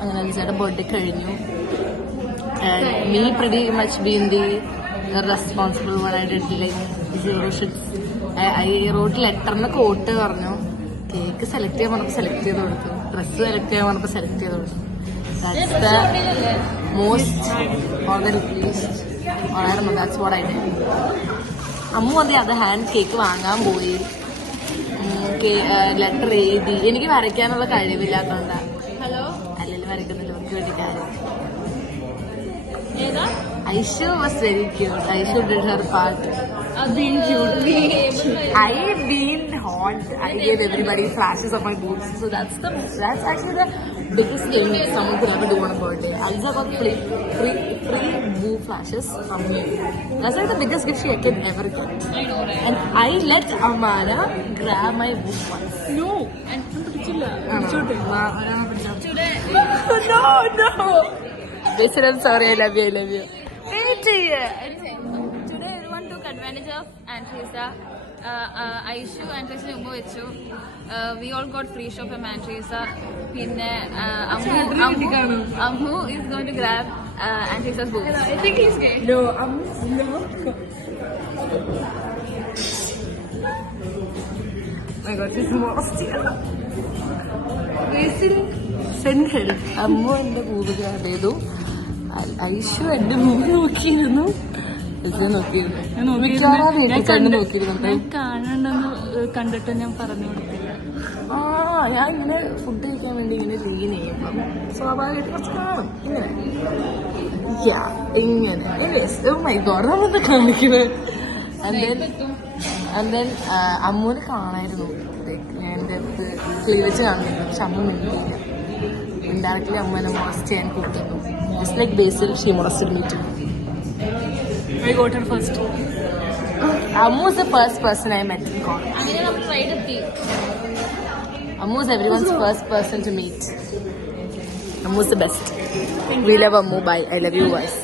അങ്ങനെ അൽസയുടെ ബർത്ത്ഡേ കഴിഞ്ഞു. And me pretty much being the responsible one. I did like 0 shits. I wrote letter and quote പറഞ്ഞു. Cake select ചെയ്യാൻ പറഞ്ഞപ്പോൾ select ചെയ്ത് കൊടുത്തു. ഡ്രസ്സ് സെലക്ട് ചെയ്യാൻ പറഞ്ഞപ്പോൾ സെലക്ട് ചെയ്ത് കൊടുത്തു. That's the most or the least or I don't know, that's what I did. Ammu on the other hand cake വാങ്ങാൻ പോയി. ലെറ്റർ എഴുതി. എനിക്ക് വരയ്ക്കാനുള്ള കഴിവില്ലാത്തതുകൊണ്ടാണ്. അല്ലെങ്കിൽ വരയ്ക്കുന്നില്ല, അവർക്ക് വേണ്ടി കാര്യം. Aishu was very cute. Aishu did her part. Being cute. I been hot. I gave everybody flashes of my boobs. So that's actually the biggest thing someone could ever do on a birthday. Alza got free boob flashes from me. That's like the biggest gift she can ever get. I know, right? And I let Amara grab my boob once. No. And today. No. Listen, I'm sorry. I love you. Today everyone took advantage of Antrisa. Aishu Antrisa umbo vechu. We all got free shop from Antrisa. Pinne Ammu is going to grab Antrisa's boobs. I think he's gay. No, Ammu no. My God, she's lost. Send help. Ammu എന്റെ ബൂബ് grab ചെയ്തു. ഐഷു എന്റെ മൂന്ന് നോക്കിയിരുന്നു. കാണണ്ടെന്ന് കണ്ടിട്ട് ഞാൻ പറഞ്ഞു കൊടുത്തില്ല. ഞാൻ ഇങ്ങനെ ഫുഡ് കഴിക്കാൻ വേണ്ടി ഇങ്ങനെ ലീൻ ചെയ്യുമ്പം സ്വാഭാവികമായിട്ട് കുറച്ച് കാണും ഇങ്ങനെ നമ്മളത് കാണിക്കുന്നത്. അമ്മൂന് കാണായിരുന്നു ഞാൻ എന്റെ അടുത്ത് ക്ലീവച്ച് കാണിക്കുന്നു. പക്ഷെ അമ്മ മിണ്ടിയില്ല. ഇൻഡയറക്ട്ലി അമ്മനെ മോസ്റ്റ് ചെയ്യാൻ കൂട്ടുന്നു. Just like Basil, she molested me too. I got her first. Ammu is the first person I met in college. Ammu is everyone's first person to meet. Ammu is the best. We love Ammu. Bye. I love you guys.